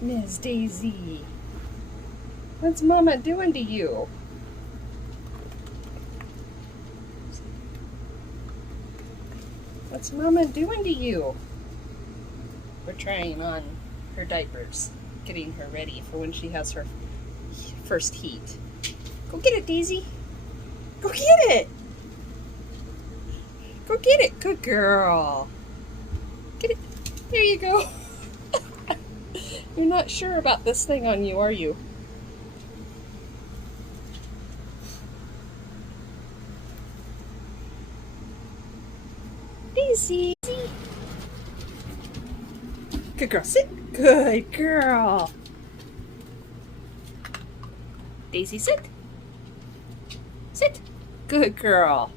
Miss Daisy, what's Mama doing to you? What's Mama doing to you? We're trying on her diapers, getting her ready for when she has her first heat. Go get it, Daisy. Go get it. Go get it. Good girl. Get it. There you go. You're not sure about this thing on you, are you? Daisy. Good girl. Sit. Good girl. Daisy, sit. Sit. Good girl.